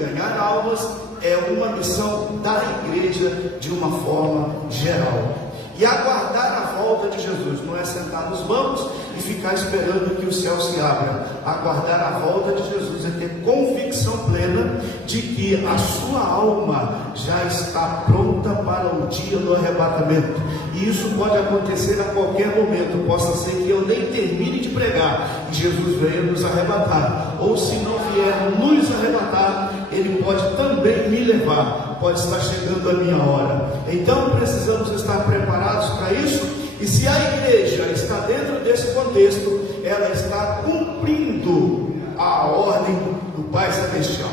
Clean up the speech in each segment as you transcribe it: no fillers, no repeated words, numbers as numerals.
Ganhar almas é uma missão da igreja de uma forma geral. E aguardar a volta de Jesus não é sentar nos bancos e ficar esperando que o céu se abra. Aguardar a volta de Jesus é ter convicção plena de que a sua alma já está pronta para o dia do arrebatamento. E isso pode acontecer a qualquer momento. Possa ser que eu nem termine de pregar e Jesus venha nos arrebatar. Ou se não vier nos arrebatar, Ele pode também me levar. Pode estar chegando a minha hora. Então precisamos estar preparados para isso. E se a igreja está dentro desse contexto, ela está cumprindo a ordem do Pai Celestial.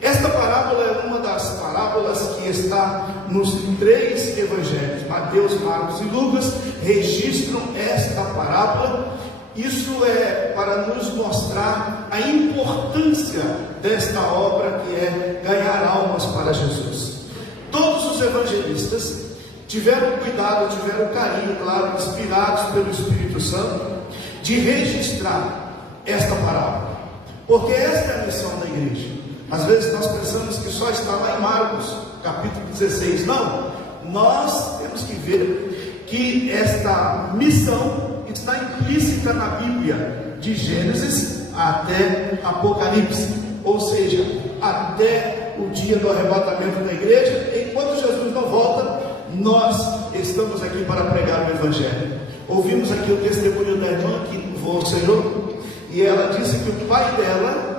Esta parábola é uma das parábolas que está nos 3 evangelhos. Mateus, Marcos e Lucas registram esta parábola. Isso é para nos mostrar a importância desta obra, que é ganhar almas para Jesus. Todos os evangelistas tiveram cuidado, tiveram carinho, claro, inspirados pelo Espírito Santo, de registrar esta parábola, porque esta é a missão da igreja. Às vezes nós pensamos que só está lá em Marcos, capítulo 16. Não, nós temos que ver que esta missão está implícita na Bíblia, de Gênesis até Apocalipse, ou seja, até o dia do arrebatamento da igreja. Enquanto Jesus não volta, nós estamos aqui para pregar o Evangelho. Ouvimos aqui o testemunho da irmã que louvou o Senhor, e ela disse que o pai dela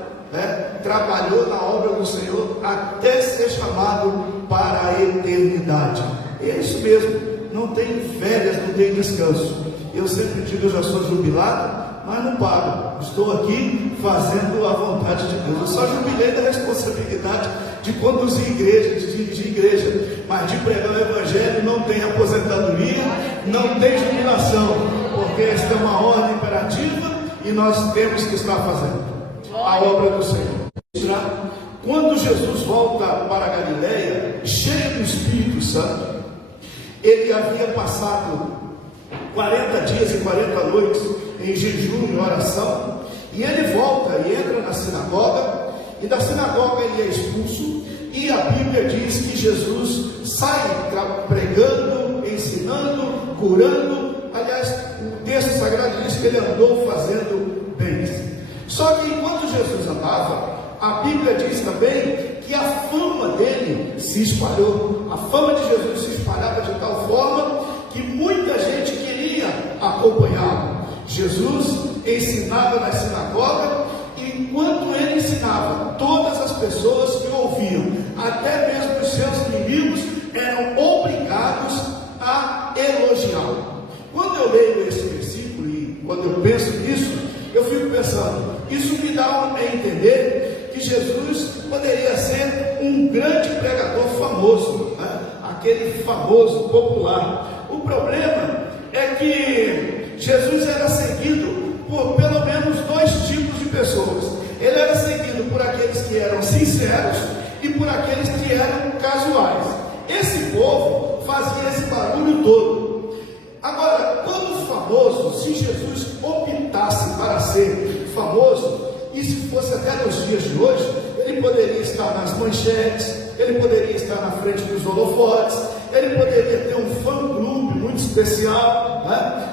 trabalhou na obra do Senhor até ser chamado para a eternidade. É isso mesmo, não tem férias, não tem descanso. Eu sempre digo, eu já sou jubilado, mas não paro. Estou aqui fazendo a vontade de Deus. Eu só jubilei da responsabilidade de conduzir igreja, de dirigir igreja, mas de pregar o Evangelho não tem aposentadoria, não tem jubilação, porque esta é uma ordem imperativa e nós temos que estar fazendo a obra do Senhor. Quando Jesus volta para a Galileia, cheio do Espírito Santo, ele havia passado 40 dias e 40 noites em jejum e oração, e ele volta e entra na sinagoga, e da sinagoga ele é expulso, e a Bíblia diz que Jesus sai pregando, ensinando, curando. Aliás, o texto sagrado diz que ele andou fazendo bens. Só que enquanto Jesus andava, a Bíblia diz também que a fama dele se espalhou. A fama de Jesus se espalhava de tal forma que muita gente queria acompanhá-lo. Jesus ensinava na sinagoga, e enquanto ele ensinava, todas as pessoas que ouviam, até mesmo os seus inimigos, eram obrigados a elogiá-lo. Quando eu leio esse versículo e quando eu penso nisso, eu fico pensando, isso me dá a entender que Jesus poderia ser um grande pregador famoso, aquele famoso, popular. O problema é que Jesus era seguido por pelo menos 2 tipos de pessoas. Ele era seguido por aqueles que eram sinceros e por aqueles que eram casuais. Esse povo fazia esse barulho todo. Agora, quando famoso, se Jesus optasse para ser famoso, e se fosse até nos dias de hoje, ele poderia estar nas manchetes, ele poderia estar na frente dos holofotes, ele poderia ter um fã-clube muito especial,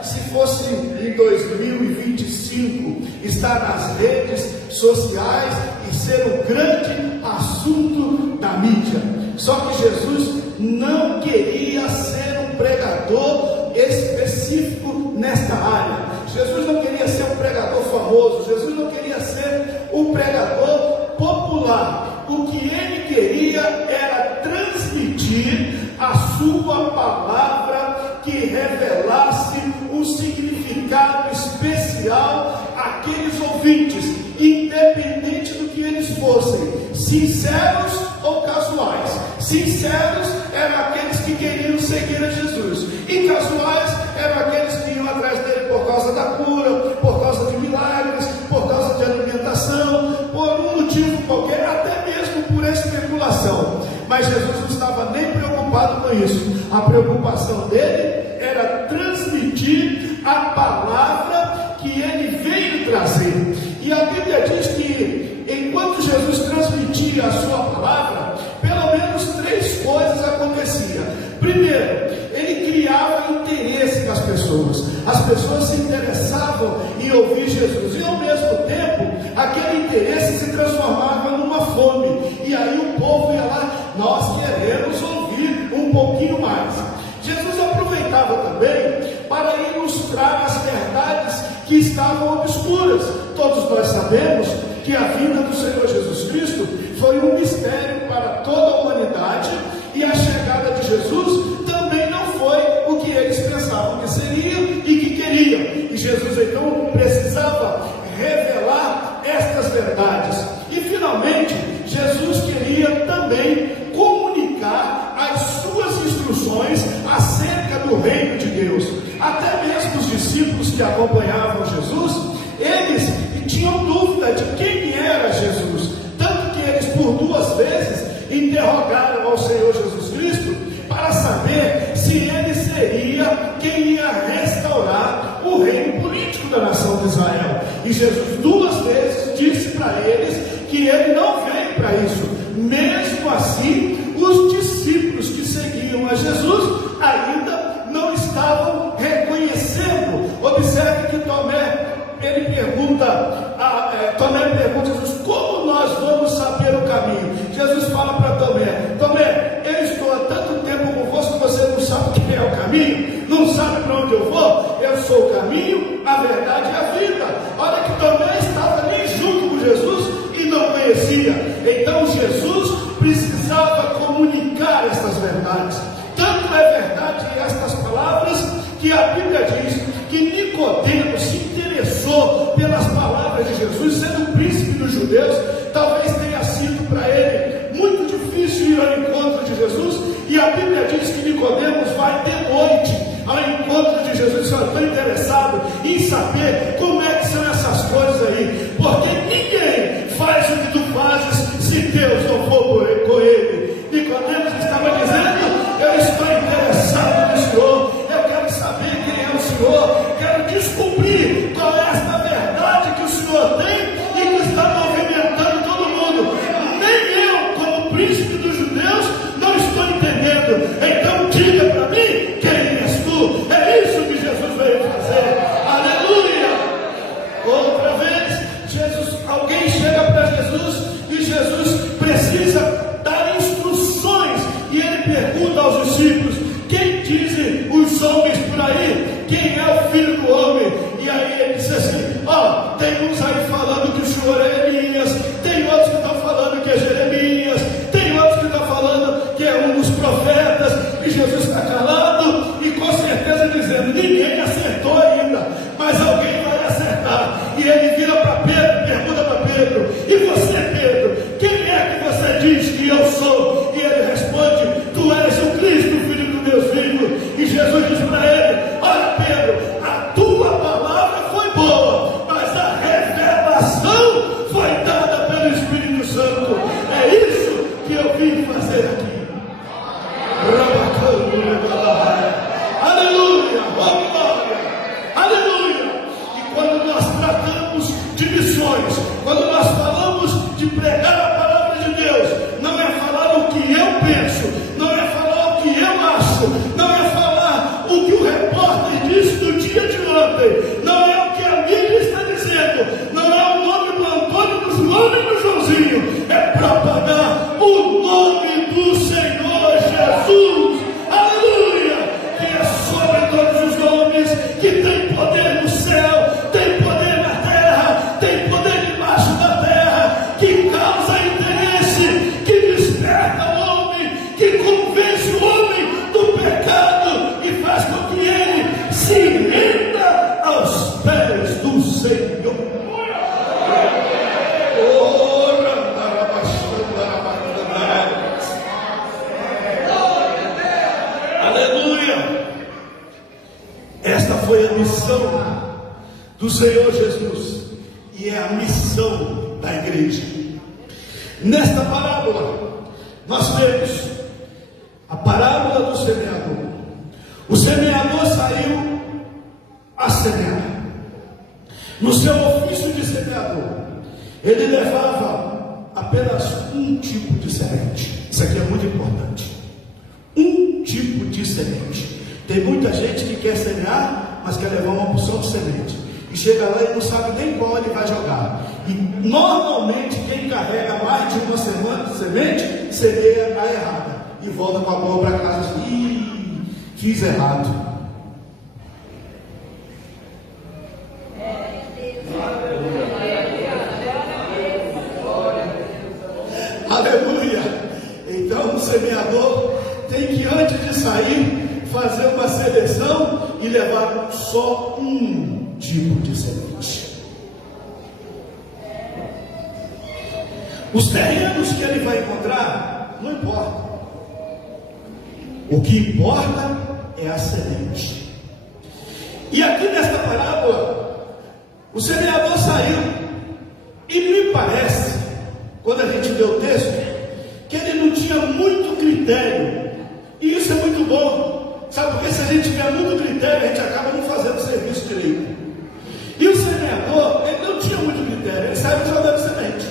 se fosse em 2025, estar nas redes sociais e ser o grande assunto da mídia. Só que Jesus não queria ser um pregador específico nesta área. Jesus não queria ser um pregador famoso, Jesus não queria ser um pregador popular. O que ele queria era transmitir a sua palavra que revelasse um significado especial àqueles ouvintes, independente do que eles fossem, sinceros ou casuais. Sinceros eram aqueles que queriam seguir a Jesus, e casuais eram aqueles que iam atrás dele por causa da cura, por causa de milagres, por causa de alimentação, por um motivo qualquer, até mesmo por especulação. Mas Jesus não estava nem preocupado com isso. A preocupação dele era transmitir a palavra que ele veio trazer. E a Bíblia diz que enquanto Jesus transmitia a pessoas se interessavam em ouvir Jesus, e ao mesmo tempo, aquele interesse se transformava numa fome, e aí o povo ia lá: nós queremos ouvir um pouquinho mais. Jesus aproveitava também para ilustrar as verdades que estavam obscuras. Todos nós sabemos que a vinda do Senhor Jesus Cristo foi um mistério para toda a humanidade, e a chegada de Jesus também não foi o que eles pensavam que seria e que queriam. E Jesus então precisava revelar estas verdades. E finalmente, Jesus queria também comunicar as suas instruções acerca do reino de Deus. Até mesmo os discípulos que acompanhavam Jesus, eles tinham dúvida de quem era Jesus, tanto que eles por 2 vezes interrogaram ao Senhor Jesus Cristo para saber se ele seria quem ia restaurar o reino político da nação de Israel. E Jesus 2 vezes disse para eles que ele não veio para isso. Mesmo assim, os discípulos que seguiam a Jesus ainda não estavam reconhecendo. Observe que Tomé, ele pergunta, Tomé pergunta a Jesus: como nós vamos saber o caminho? Jesus fala para Tomé: Tomé, eu estou há tanto tempo convosco que você não sabe o que é o caminho, não sabe para onde eu vou? Eu sou o caminho, a verdade e a vida. Olha que Tomé estava ali junto com Jesus e não conhecia. Então Jesus precisava comunicar estas verdades. Tanto é verdade estas palavras que a Bíblia diz que Nicodemos se interessou pelas palavras de Jesus, sendo príncipe dos judeus. Talvez tenha sido para ele muito difícil ir ao encontro de Jesus, e a Bíblia diz que Nicodemos vai de noite ao encontro de Jesus. Eu estou interessado em saber como é que são essas coisas aí, porque ninguém faz o que tu fazes se Deus não for com ele. Nicodemos estava dizendo: eu estou interessado no Senhor, eu quero saber quem é o Senhor, quero descobrir qual é esta verdade que o Senhor tem e que está movimentando todo mundo. Nem eu, como príncipe dos judeus, não estou entendendo. Então diga para mim quem és tu. É isso que Jesus veio fazer. Aleluia! Outra vez, alguém chega para Jesus e Jesus precisa dar instruções, e ele pergunta aos discípulos: quem dizem os homens por aí? Quem é o Filho do Homem? E aí ele diz assim: tem uns aí falando que o Senhor é Elias, tem outros que estão falando que é Jeremias, tem outros que estão falando que é um dos profetas. E Jesus está calado e com certeza dizendo: ninguém acertou ainda, mas alguém vai acertar. E ele vira para Pedro, pergunta para Pedro: e você, Pedro, quem é que você diz que eu sou? E ele responde: tu és o Cristo, o Filho do Deus vivo. E Jesus diz para ele: olha, Pedro, a tua palavra foi boa, mas a revelação foi dada pelo Espírito Santo. É isso que eu vim fazer aqui. Aleluia, glória, aleluia. E quando nós tratamos de missões, quando nós falamos de pregar a palavra de Deus, não é falar o que eu penso, não é falar o que eu acho, não é falar o que o repórter disse no dia de ontem, não é o que a mídia está dizendo, não é o nome do Antônio, do João e do Joãozinho, é propagar o nome do Senhor Jesus. Aleluia! Que é sobre todos os nomes, que tem poder no céu, tem poder na terra, tem poder debaixo da terra, que causa interesse, que desperta o homem, que convence o homem do pecado e faz com que ele se renda aos pés do Senhor. Aleluia! Esta foi a missão do Senhor Jesus, e é a missão da igreja. Nesta parábola, nós temos a parábola do semeador. O semeador saiu a semear. No seu ofício de semeador, ele levava apenas um tipo de semente. Isso aqui é muito importante. Um tipo de semente. Tem muita gente que quer semear mas quer levar uma porção de semente. E chega lá e não sabe nem qual ele vai jogar. E normalmente quem carrega mais de uma semana de semente, semeia a errada. E volta com a mão para casa e diz: fiz errado. Aleluia! Então o semeador tem que, antes de sair, fazer uma seleção e levar só um tipo de semente. Os terrenos que ele vai encontrar não importa. O que importa é a semente. E aqui nesta parábola, o semeador saiu, e me parece, quando a gente lê o texto, que ele não tinha muito critério. E isso é muito bom. Sabe, porque se a gente tiver muito critério, a gente acaba não fazendo o serviço direito. E o semeador, ele não tinha muito critério, ele saiu jogando semente.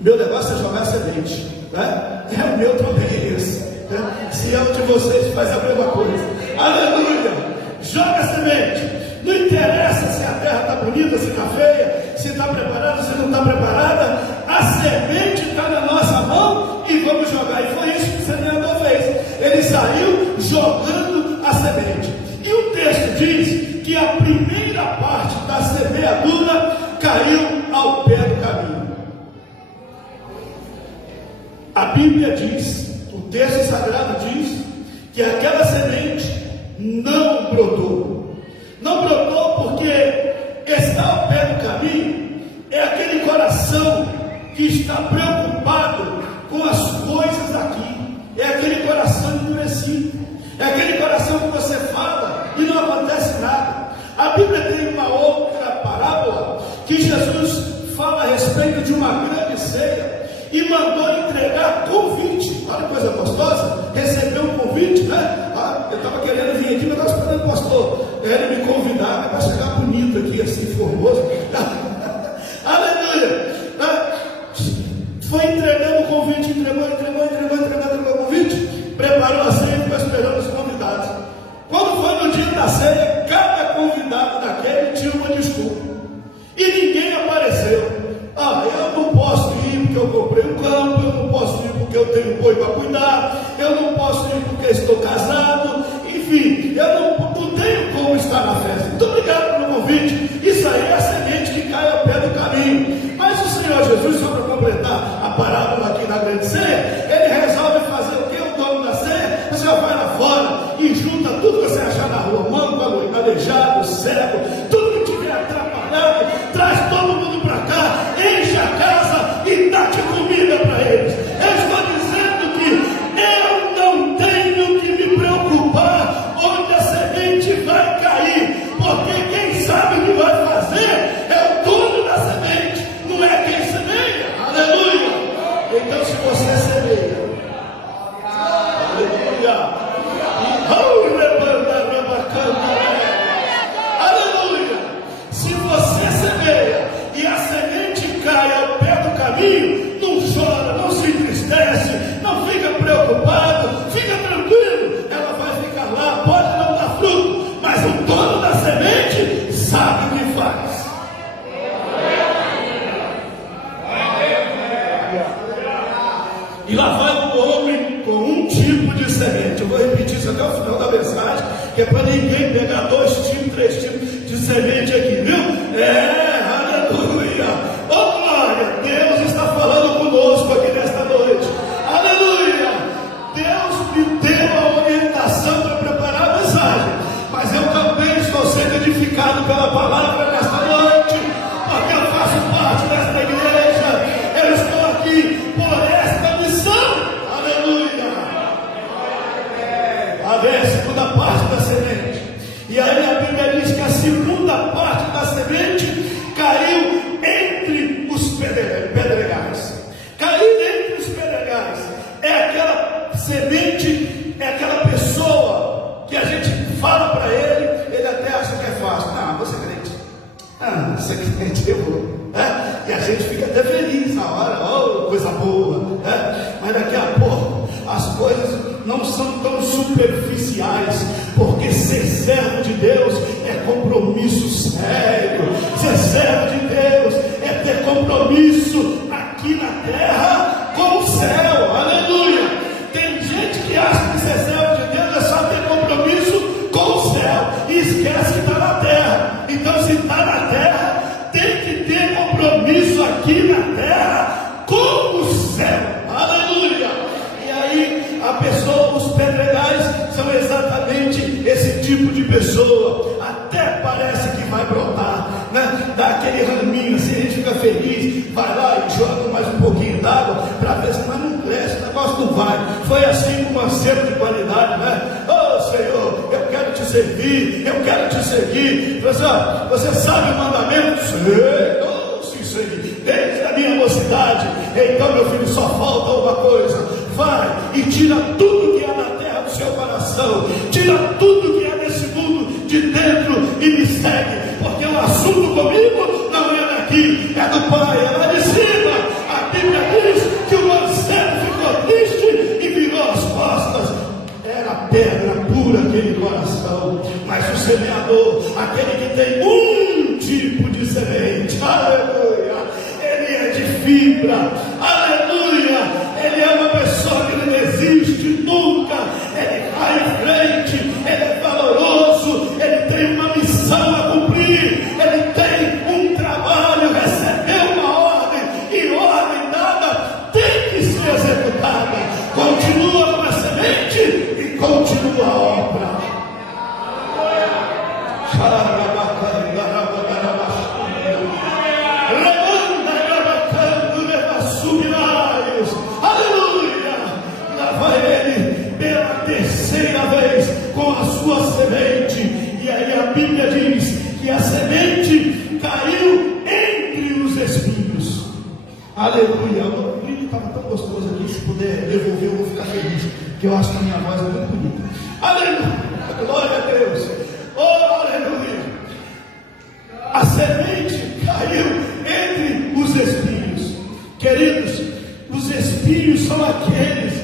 Meu negócio é jogar semente, né? É o meu também é esse, né? Se é um de vocês, faz a mesma coisa. Aleluia! Joga semente. Não interessa se a terra está bonita, se está feia, se está preparada, se não está preparada. A semente está na nossa mão e vamos jogar. E foi isso que o semeador fez. Ele saiu jogando a semente. E o texto diz que a primeira parte da semeadura caiu ao pé do caminho. A Bíblia diz, o texto sagrado diz, que aquela semente não brotou. Não brotou porque está ao pé do caminho. É aquele coração que está preocupado com as coisas aqui. É aquele coração endurecido. É aquele coração que você fala e não acontece nada. A Bíblia tem uma outra parábola que Jesus fala a respeito de uma grande ceia e mandou entregar convite. Olha que coisa gostosa, recebeu um convite, né? Eu estava querendo vir aqui, mas estava esperando o pastor ele me convidar para chegar bonito aqui, assim, formoso. Aleluia! Foi entregando o convite, entregou o convite, preparou a ceia e ficou esperando os convidados. Quando foi no dia da ceia, cada convidado daquele tinha uma desculpa. E ninguém apareceu. Eu não posso ir porque eu comprei um campo, eu não posso ir porque eu tenho boi para cuidar, eu não posso ir porque estou casado, enfim, eu não tenho como estar na festa. Muito obrigado pelo convite. Isso aí é a semente que cai ao pé do caminho. Mas o Senhor Jesus, só para completar a parábola aqui na grande ceia, ele resolve fazer o que? O dono da ceia, você vai lá fora e junta tudo que você achar na rua, manco, aleijado, cego, tudo que tiver atrapalhado, traz todo mundo para cá, enche a casa e dá de comida para eles. Eu estou dizendo que eu não tenho que me preocupar onde a semente vai cair, porque quem sabe o que vai fazer é o dono da semente, não é quem semeia. Aleluia! Então, se você semeia, aleluia! Aleluia! Se você semeia e a semente cai ao pé do caminho, não chora, não se entristece, não fica preocupado, fica tranquilo, ela vai ficar lá, pode não dar fruto, mas o dono da semente sabe o que faz. E lá vai o homem com um tipo de semente. Eu vou repetir isso até o final da mensagem, que é para ninguém pegar 2 tipos, 3 tipos de semente aqui, viu? Aleluia! Oh glória! Deus está falando conosco aqui nesta noite. Aleluia! Deus me deu a orientação para preparar a mensagem, mas eu também estou sendo edificado pela palavra nesta noite, porque eu faço parte desta igreja. Eu estou aqui por esta missão. Aleluia! A ver a segunda parte da semente. E aí a Bíblia diz que a segunda parte da semente caiu entre os pedregais. Caiu entre os pedregais. É aquela semente, é aquela pessoa que a gente fala para ele até acha que é fácil. Você é crente. Você é crente, eu vou. E a gente fica até feliz na hora, coisa boa. Mas daqui a pouco as coisas não são tão superficiais, porque ser servo de Deus é compromisso sério. Ser servo de Deus é ter compromisso aqui na terra com o céu. Aleluia! Tem gente que acha que ser servo de Deus é só ter compromisso com o céu e esquece que está na terra. Então, se está na terra, tem que ter compromisso aqui na terra com o céu. Aleluia! E aí a pessoa, os pedregais são exatamente esse tipo de pessoa. Até parece que vai brotar, né? Dá aquele raminho assim, a gente fica feliz, vai lá e joga mais um pouquinho d'água para ver se não cresce, o negócio não vai. Foi assim com o acerto de qualidade, né? Oh Senhor, eu quero te servir, eu quero te seguir. Você sabe o mandamento? Sei, oh, sim, sei, desde a minha mocidade. Então, meu filho, só falta uma coisa: vai e tira tudo que há na terra do seu coração, tira tudo que há nesse mundo de dentro e me segue, porque o assunto comigo não é daqui, é do Pai, é lá de cima. A Bíblia diz que o mancebo ficou triste e virou as costas. Era pedra pura aquele coração, mas o semeador, aquele que tem um tipo de semente, aleluia, ele é de fibra, aleluia, ele é uma pessoa que não desiste nunca, ele vai em frente, ele é valoroso, ele tem uma missão a cumprir, ele tem um trabalho, recebeu uma ordem, e ordem dada tem que ser executada. Continua com a semente e continua a obra. Aleluia! Lá vai ele pela terceira vez com a sua semente. E aí a Bíblia diz que a semente caiu entre os espinhos. Aleluia! O brilho estava tão gostoso aqui. Se puder devolver, eu vou ficar feliz, porque eu acho que a minha voz é muito bonita. Aleluia! Glória a Deus! Oh, aleluia! A semente caiu entre os espinhos. Queridos, os espinhos são aqueles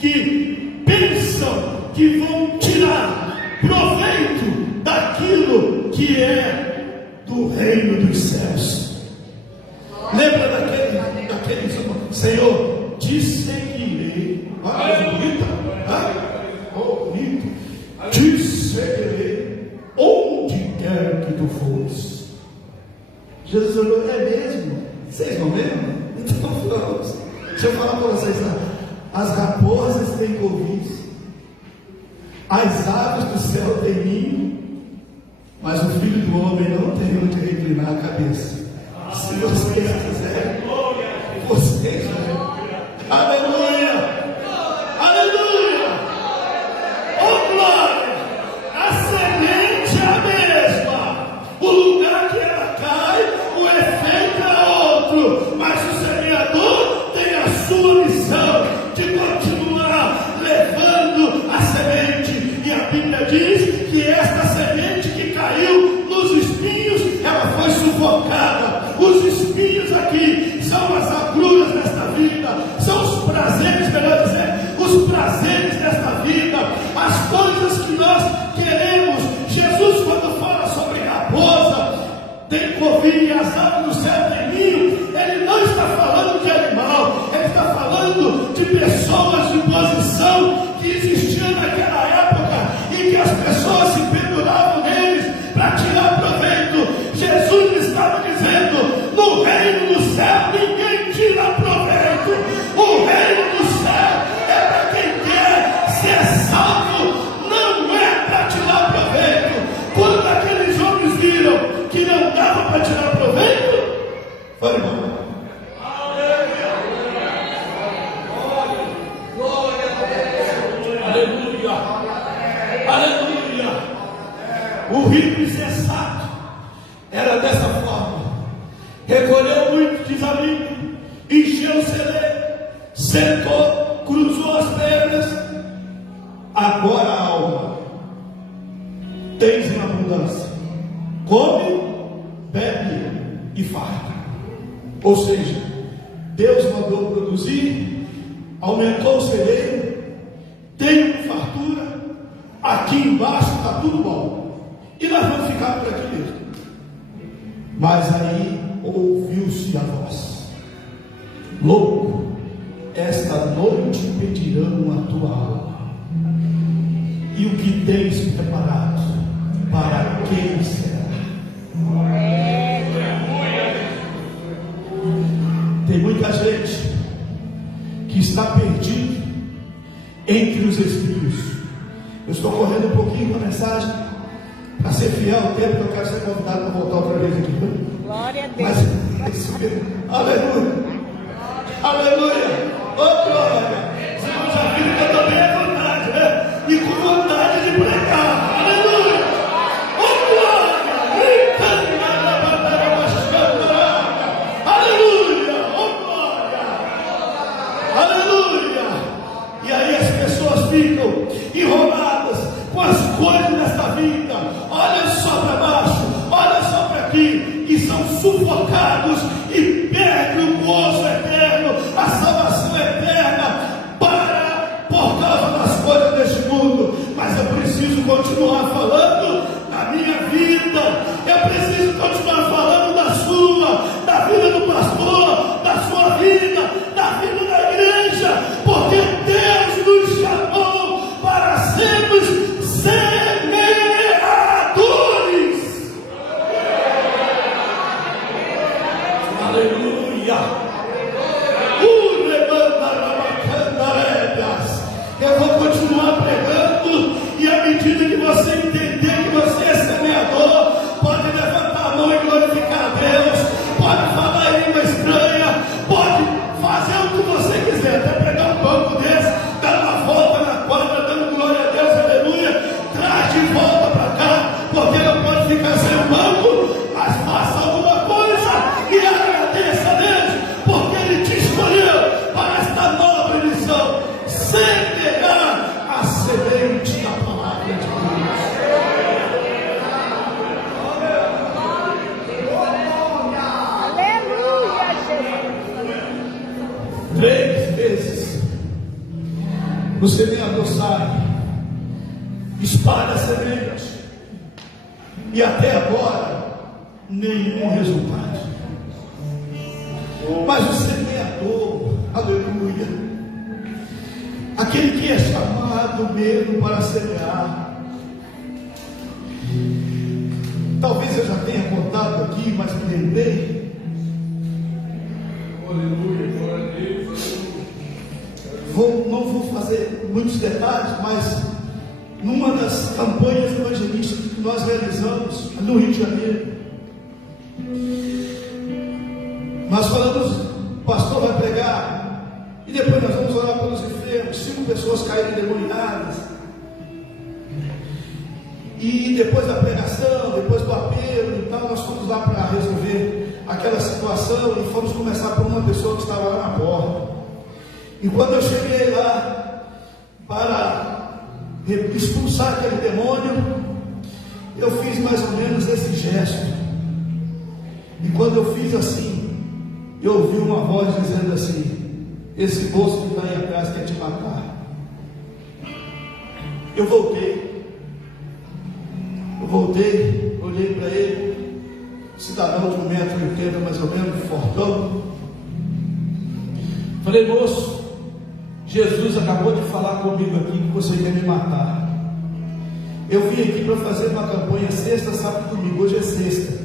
que pensam que vão tirar proveito daquilo que é do reino dos céus. Lembra daquele Senhor, te seguirei. Olha, bonita, bonito. Te seguirei onde quer que tu fores. Jesus falou, é mesmo? Vocês não lembram? Então vamos. Deixa eu falar para vocês, as raposas têm covis, as aves do céu têm ninho, mas o Filho do Homem não tem onde reclinar a cabeça. Se vocês quiserem, vocês vão. Aleluia! Aleluia! Oh glória! A semente é a mesma, o lugar que ela cai, o efeito é outro, mas o semeador tem a sua missão de continuar levando a semente. E a Bíblia diz que esta semente que caiu nos espinhos, ela foi sufocada. Os espinhos aqui são as agruras desta vida, são os prazeres, melhor dizendo, os prazeres desta vida, as coisas que nós queremos. Jesus, quando fala sobre raposa, tem covil e as aves do céu tem ninho, ele não está falando de animal, ele está falando de pessoas de posição que existiam naquela época e que as pessoas se penduravam neles para tirar proveito. Jesus estava dizendo, no reino do céu ninguém tira proveito. O reino do céu é para quem quer ser salvo, não é para tirar proveito. Quando aqueles homens viram que não dava para tirar proveito, foram embora. Aleluia! Aleluia! O rico insensato era dessa forma. Recolheu muito, diz a Bíblia, encheu o celeiro, sentou, cruzou as pernas. Agora a alma tens em abundância, come, bebe e farta. Ou seja, Deus mandou produzir, aumentou o celeiro, tem fartura, aqui embaixo está tudo bom, e nós vamos ficar por aqui mesmo. Mas aí ouviu-se a voz: louco, esta noite pedirão a tua alma, e o que tens preparado, para quem será? Tem muita gente que está perdido entre os espíritos. Eu estou correndo um pouquinho com a mensagem para ser fiel ao tempo, que eu quero ser convidado para voltar outra vez aqui. Glória a Deus. Mas é isso mesmo. Aleluia. Aleluia. Ô glória. Você não já viu que eu estou bem à vontade, né? E com vontade de pregar. Aleluia. Ô glória. Aleluia. Ô glória. Aleluia. E aí as pessoas ficam enroladas com as coisas desta vida. Olha só para baixo, olha só para aqui, e são sufocados e perdem o gozo eterno, a salvação eterna, por causa das coisas deste mundo. Mas eu preciso continuar falando da minha vida, eu preciso continuar falando da sua, da vida do pastor, da sua vida, da vida da igreja, porque Deus nos chamou para sermos semeadores. Aleluia. Eu vou continuar pregando, e à medida que você entender que você é semeador, pode levantar a mão e glorificar a Deus, pode falar em língua estranha, pode fazer o que você quiser, até pegar um banco desse, dar uma volta na quadra, dando glória a Deus, aleluia, traz de volta para cá, porque não pode ficar sem o banco, mas faça alguma coisa e agradeça a Deus, porque Ele te escolheu para esta nobre missão, semear a semente da palavra de Deus. Aleluia, Jesus. 3 vezes o semeador sai, espalha a semente, e até agora nenhum resultado. Mas o semeador, aleluia, aquele que é chamado mesmo para semear, talvez eu já tenha contado aqui, mas me lembrei. Aleluia, glória a Deus. Não vou fazer muitos detalhes, mas numa das campanhas evangelísticas que nós realizamos no Rio de Janeiro, nós falamos: o pastor vai pregar, e depois nós vamos orar pelos enfermos. 5 pessoas caíram endemoniadas, e depois da pregação, depois do apelo e tal, nós fomos lá para resolver aquela situação, e fomos começar por uma pessoa que estava lá na porta. E quando eu cheguei lá para expulsar aquele demônio, eu fiz mais ou menos esse gesto, e quando eu fiz assim, eu ouvi uma voz dizendo assim: esse moço que está aí atrás quer te matar. Eu voltei, olhei para ele, cidadão de 1,80 m mais ou menos, fortão. Falei: moço, Jesus acabou de falar comigo aqui que você quer me matar. Eu vim aqui para fazer uma campanha sexta, sábado e domingo. Hoje é sexta.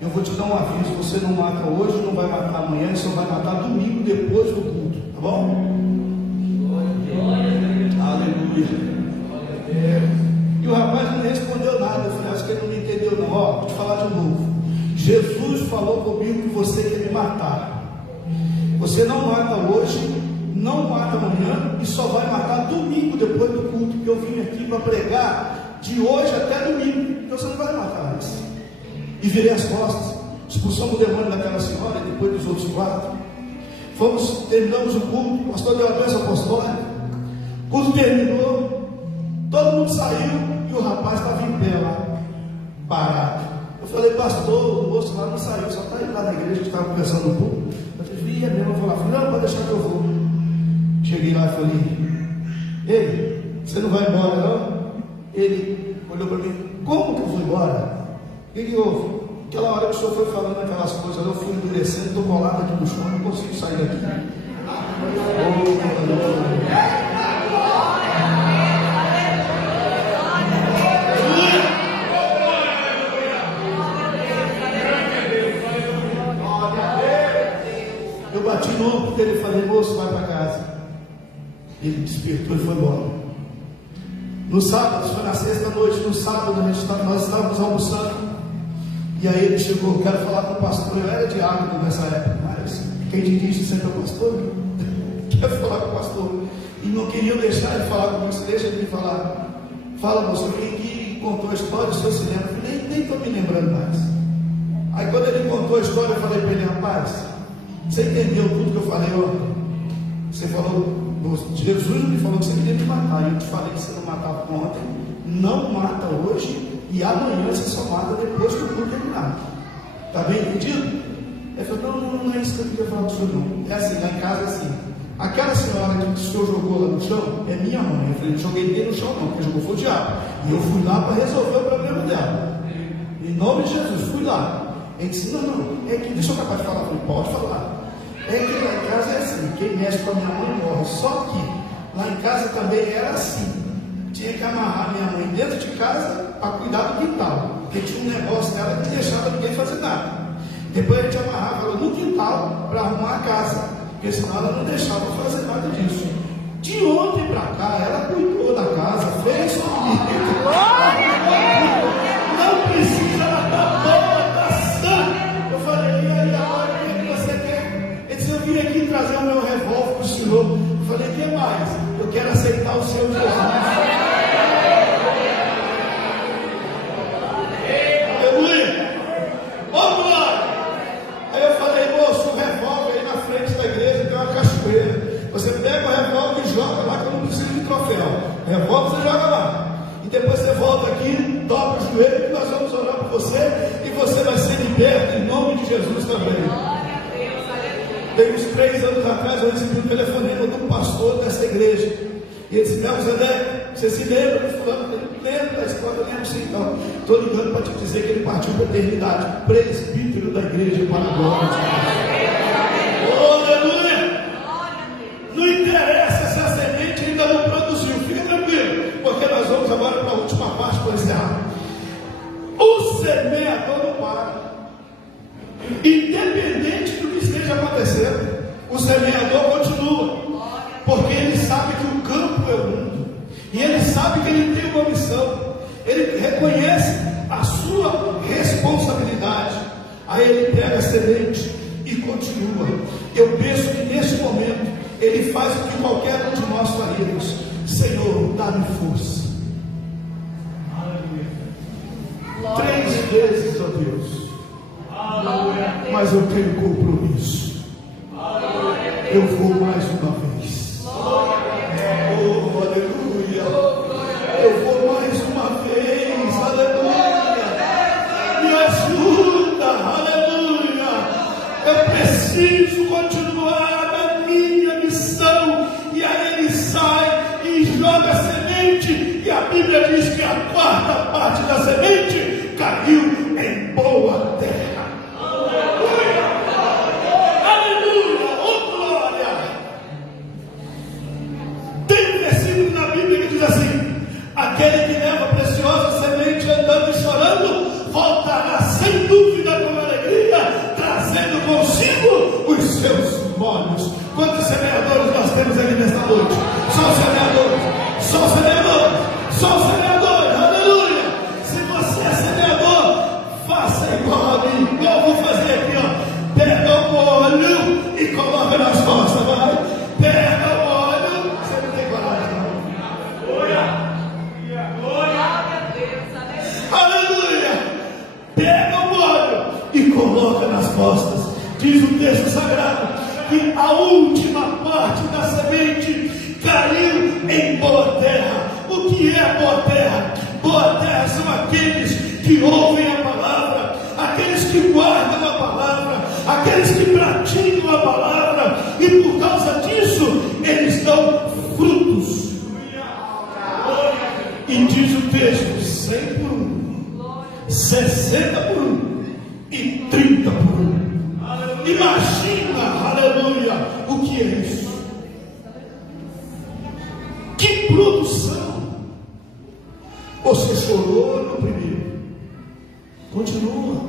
Eu vou te dar um aviso: você não mata hoje, não vai matar amanhã, só vai matar domingo depois do culto, tá bom? Aleluia. E o rapaz não respondeu nada. Eu falei: acho que ele não me entendeu não. Vou te falar de novo. Jesus falou comigo que você quer me matar. Você não mata hoje, não mata amanhã, e só vai matar domingo depois do culto, porque eu vim aqui para pregar de hoje até domingo. Então você não vai matar antes. E virei as costas, expulsamos o demônio daquela senhora e depois dos outros 4. Terminamos o culto, o pastor deu a bênção apostólica, o culto terminou, todo mundo saiu e o rapaz estava em pé lá, parado. Eu falei: pastor, o moço lá não saiu, só está aí lá na igreja, que estava conversando um pouco. Eu falei: é mesmo? Eu falei: não, pode deixar que eu vou. Cheguei lá e falei: ei, você não vai embora não? ele olhou para mim: como que eu vou embora? O que houve? Aquela hora que o senhor foi falando aquelas coisas, eu fui endurecendo, estou colado aqui no chão, não consigo sair daqui. Eu bati no ombro dele e falei: moço, vai para casa. Ele despertou e foi embora. No sábado, foi na sexta-noite, no sábado nós estávamos almoçando. E aí ele chegou: quero falar com o pastor. Eu era diácono nessa época, mas quem dirige sempre é o pastor. Quero falar com o pastor. E não queriam deixar ele falar comigo. Deixa ele me falar. Fala, moço, eu vim aqui e contou a história do seu cinema. Eu falei: nem estou me lembrando mais. Aí quando ele contou a história, eu falei para ele: rapaz, você entendeu tudo que eu falei ontem? Você falou, Jesus me falou que você queria me matar. E eu te falei que você não matava ontem, não mata hoje, e amanhã você só mata depois que o culto terminar. Está bem entendido? Ele falou: não é isso que eu queria falar com o senhor, não. É assim, lá em casa é assim. Aquela senhora que o senhor jogou lá no chão é minha mãe. Eu falei: não joguei ninguém no chão, não, porque jogou foi o diabo. E eu fui lá para resolver o problema dela. Em nome de Jesus, fui lá. Ele disse: não, é que, deixa eu acabar de falar. Eu falei: pode falar. É que lá em casa é assim, quem mexe com a minha mãe morre. Só que lá em casa também era assim. Tinha que amarrar minha mãe dentro de casa para cuidar do quintal, porque tinha um negócio dela que não deixava ninguém fazer nada. Depois a gente amarrava ela no quintal para arrumar a casa, porque senão ela não deixava fazer nada disso. De ontem para cá, ela cuidou da casa, fez comigo. Não precisa ela dar bola, dar sangue. Eu falei: e aí, agora o que você quer? Ele disse: eu vim aqui trazer o meu revólver para o senhor. Eu falei: o que mais? Eu quero aceitar o seu Jesus. Aleluia! Vamos lá! Aí eu falei: moço, o revólver aí na frente da igreja tem uma cachoeira. Você pega o revólver e joga lá, que eu não preciso de troféu. O revólver você joga lá. E depois você volta aqui, dobra o joelho, que nós vamos orar por você. E você vai ser liberto em nome de Jesus também. Tem uns 3 anos atrás, eu recebi um telefonema do pastor dessa igreja. E ele disse: Melquisedeque, você se lembra de fulano? Eu lembro da história, eu lembro sim. Então, estou ligando para te dizer que ele partiu para a eternidade, presbítero da igreja para a glória de Deus. Oh, aleluia! Não interessa se a semente ainda não produziu, fica tranquilo, porque nós vamos agora para a última parte para encerrar. O semeador não para. Independente do que esteja acontecendo, o semeador continua, porque ele sabe que o campo é o mundo, e ele sabe que ele tem uma missão, ele reconhece a sua responsabilidade. Aí ele pega a semente e continua. Eu penso que nesse momento ele faz o que qualquer um de nós faríamos: Senhor, dá-me força. 3 vezes, ó Deus. Mas eu tenho compromisso. Eu vou mais uma vez. Oh, aleluia. Eu vou mais uma vez. Aleluia. Me ajuda. Aleluia. Eu preciso continuar na minha missão. E aí ele sai e joga a semente. E a Bíblia diz que a 4ª parte da semente caiu em boa terra. Aquele que leva a preciosa semente andando e chorando, voltará sem dúvida com alegria, trazendo consigo os seus molhos. Quantos semeadores nós temos aqui nesta noite? Só semeadores, só semeadores, só semeadores, aleluia! Se você é semeador, faça igual a mim, igual eu vou fazer aqui, ó. Pega o molho e coloca nas costas, vai. Pega o molho, você não tem coragem, não. Aleluia! Aleluia! Pega o molho e coloca nas costas. Diz o texto sagrado que a última parte da semente caiu em boa terra. O que é boa terra? Boa terra são aqueles que ouvem a palavra, aqueles que guardam a palavra, aqueles que praticam a palavra, e por causa disso eles dão frutos. E diz o texto 60 por 1 e 30 por 1. Imagina, aleluia, o que é isso? Que produção! Você chorou no primeiro, continua.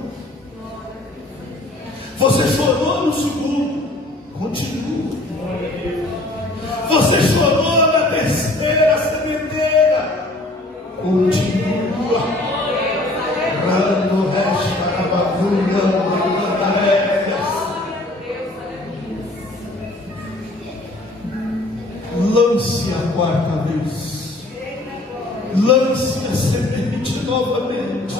Você chorou no segundo, continua. Você chorou na terceira sementeira, continua. Rando resta a bagulha. Lance a quarta vez, lance a semente novamente,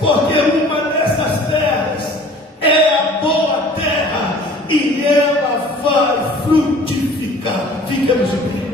porque uma dessas terras é a boa terra e ela vai frutificar. Ficamos de pé.